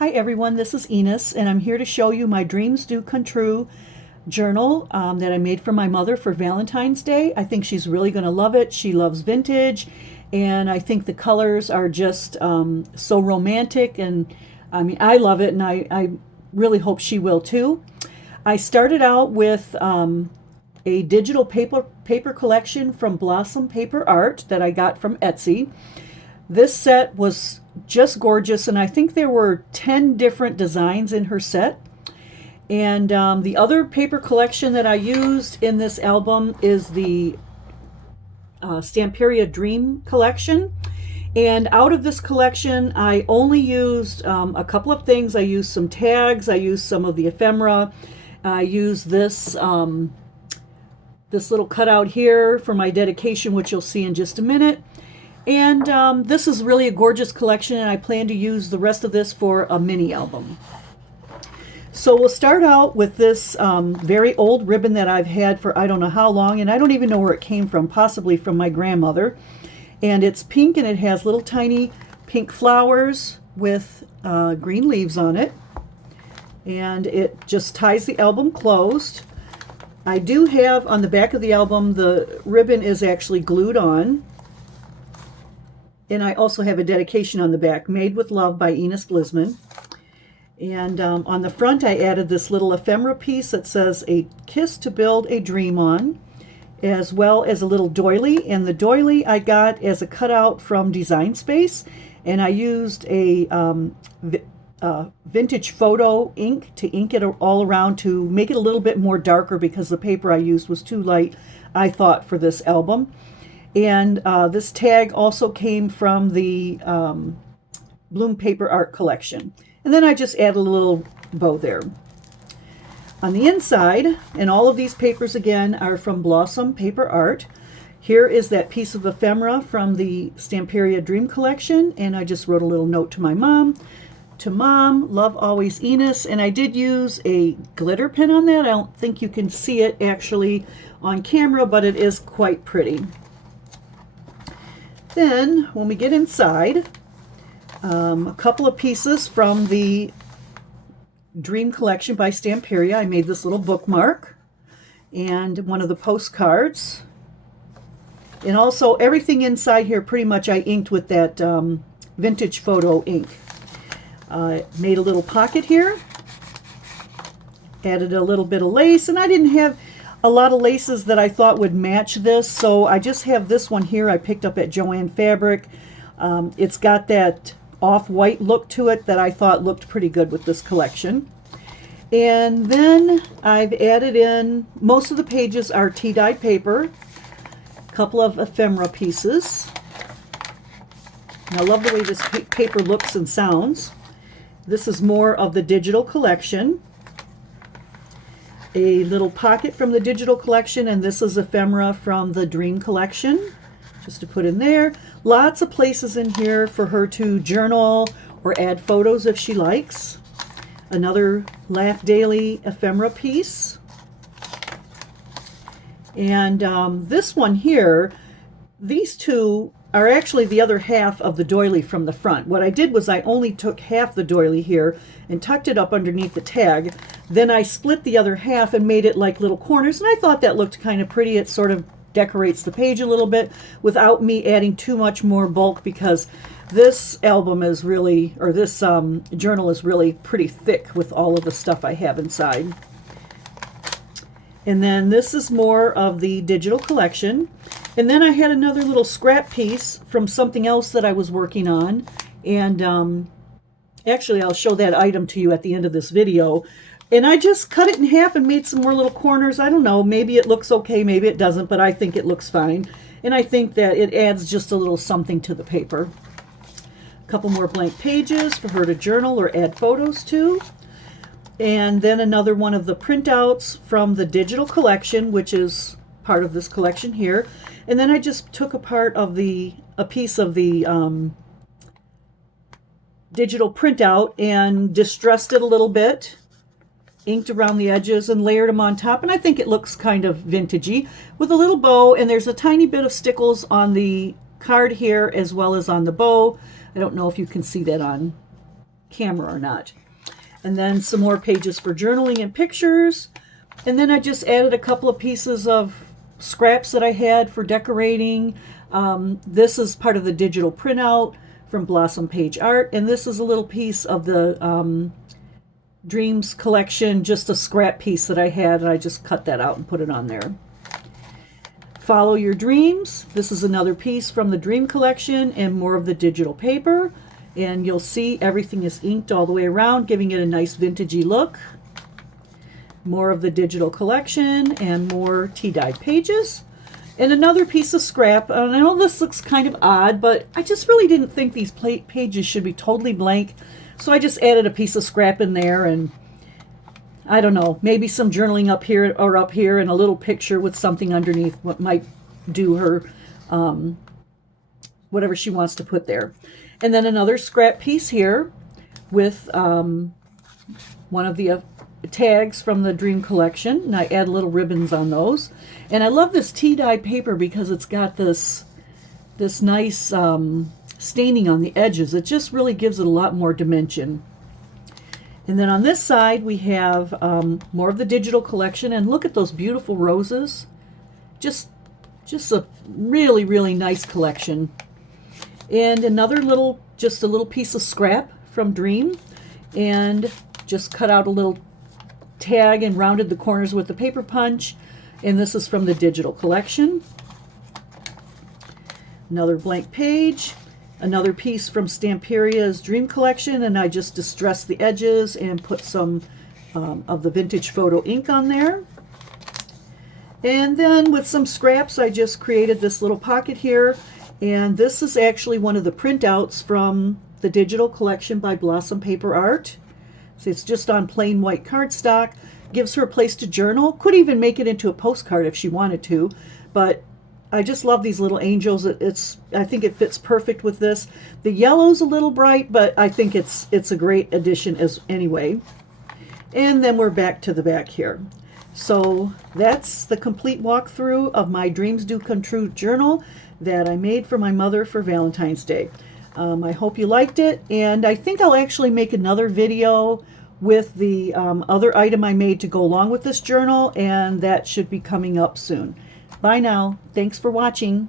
Hi everyone, this is Enos, and I'm here to show you my Dreams Do Come True journal that I made for my mother for Valentine's Day. I think she's really going to love it. She loves vintage, and I think the colors are just so romantic, and I mean, I love it, and I really hope she will too. I started out with a digital paper collection from Blossom Paper Art that I got from Etsy. This set was just gorgeous, and I think there were 10 different designs in her set. And the other paper collection that I used in this album is the Stamperia Dream collection. And out of this collection, I only used a couple of things. I used some tags, I used some of the ephemera, I used this little cutout here for my dedication, which you'll see in just a minute. And this is really a gorgeous collection, and I plan to use the rest of this for a mini album. So we'll start out with this very old ribbon that I've had for I don't know how long, and I don't even know where it came from, possibly from my grandmother. And it's pink, and it has little tiny pink flowers with green leaves on it. And it just ties the album closed. I do have on the back of the album, the ribbon is actually glued on. And I also have a dedication on the back, Made with Love by Enos Blisman. And on the front, I added this little ephemera piece that says, A Kiss to Build a Dream On, as well as a little doily. And the doily I got as a cutout from Design Space. And I used a vintage photo ink to ink it all around to make it a little bit more darker because the paper I used was too light, I thought, for this album. And this tag also came from the Bloom Paper Art collection. And then I just added a little bow there. On the inside, and all of these papers again are from Blossom Paper Art. Here is that piece of ephemera from the Stamperia Dream collection, and I just wrote a little note to my mom. To Mom, love always Enos, and I did use a glitter pen on that. I don't think you can see it actually on camera, but it is quite pretty. Then, when we get inside, a couple of pieces from the Dream collection by Stamperia. I made this little bookmark and one of the postcards. And also, everything inside here pretty much I inked with that vintage photo ink. Made a little pocket here. Added a little bit of lace, and I didn't have a lot of laces that I thought would match this, so I just have this one here I picked up at Joann Fabric. It's got that off-white look to it that I thought looked pretty good with this collection. And then I've added in, most of the pages are tea-dyed paper, a couple of ephemera pieces. And I love the way this paper looks and sounds. This is more of the digital collection. A little pocket from the digital collection, and this is ephemera from the Dream collection, just to put in there. Lots of places in here for her to journal or add photos if she likes. Another Laugh Daily ephemera piece. And this one here, these two are actually the other half of the doily from the front. What I did was I only took half the doily here and tucked it up underneath the tag. Then I split the other half and made it like little corners, and I thought that looked kind of pretty. It sort of decorates the page a little bit without me adding too much more bulk, because this album is really, or this journal is really pretty thick with all of the stuff I have inside. And then this is more of the digital collection. And then I had another little scrap piece from something else that I was working on. And actually, I'll show that item to you at the end of this video. And I just cut it in half and made some more little corners. I don't know, maybe it looks okay, maybe it doesn't, but I think it looks fine. And I think that it adds just a little something to the paper. A couple more blank pages for her to journal or add photos to. And then another one of the printouts from the digital collection, which is part of this collection here. And then I just took a piece of the digital printout and distressed it a little bit, inked around the edges and layered them on top, and I think it looks kind of vintagey with a little bow. And there's a tiny bit of Stickles on the card here as well as on the bow. I don't know if you can see that on camera or not. And then some more pages for journaling and pictures. And then I just added a couple of pieces of scraps that I had for decorating. This is part of the digital printout from Blossom Page Art, and this is a little piece of the Dreams collection, just a scrap piece that I had, and I just cut that out and put it on there. Follow Your Dreams. This is another piece from the Dream collection and more of the digital paper, and you'll see everything is inked all the way around, giving it a nice vintagey look. More of the digital collection and more tea-dyed pages. And another piece of scrap. And I know this looks kind of odd, but I just really didn't think these pages should be totally blank. So I just added a piece of scrap in there, and I don't know, maybe some journaling up here or up here and a little picture with something underneath what might do her, whatever she wants to put there. And then another scrap piece here with one of the tags from the Dream collection, and I add little ribbons on those. And I love this tea-dye paper because it's got this nice staining on the edges. It just really gives it a lot more dimension. And then on this side we have more of the digital collection, and look at those beautiful roses. Just a really, really nice collection. And another just a little piece of scrap from Dream, and just cut out a little tag and rounded the corners with the paper punch. And this is from the digital collection. Another blank page, another piece from Stamperia's Dream collection, and I just distressed the edges and put some of the vintage photo ink on there. And then with some scraps I just created this little pocket here, and this is actually one of the printouts from the digital collection by Blossom Paper Art. So it's just on plain white cardstock. Gives her a place to journal. Could even make it into a postcard if she wanted to, but I just love these little angels. I think it fits perfect with this. The yellow's a little bright, but I think it's a great addition as anyway. And then we're back to the back here. So that's the complete walkthrough of my Dreams Do Come True journal that I made for my mother for Valentine's Day. I hope you liked it, and I think I'll actually make another video with the other item I made to go along with this journal, and that should be coming up soon. Bye now. Thanks for watching.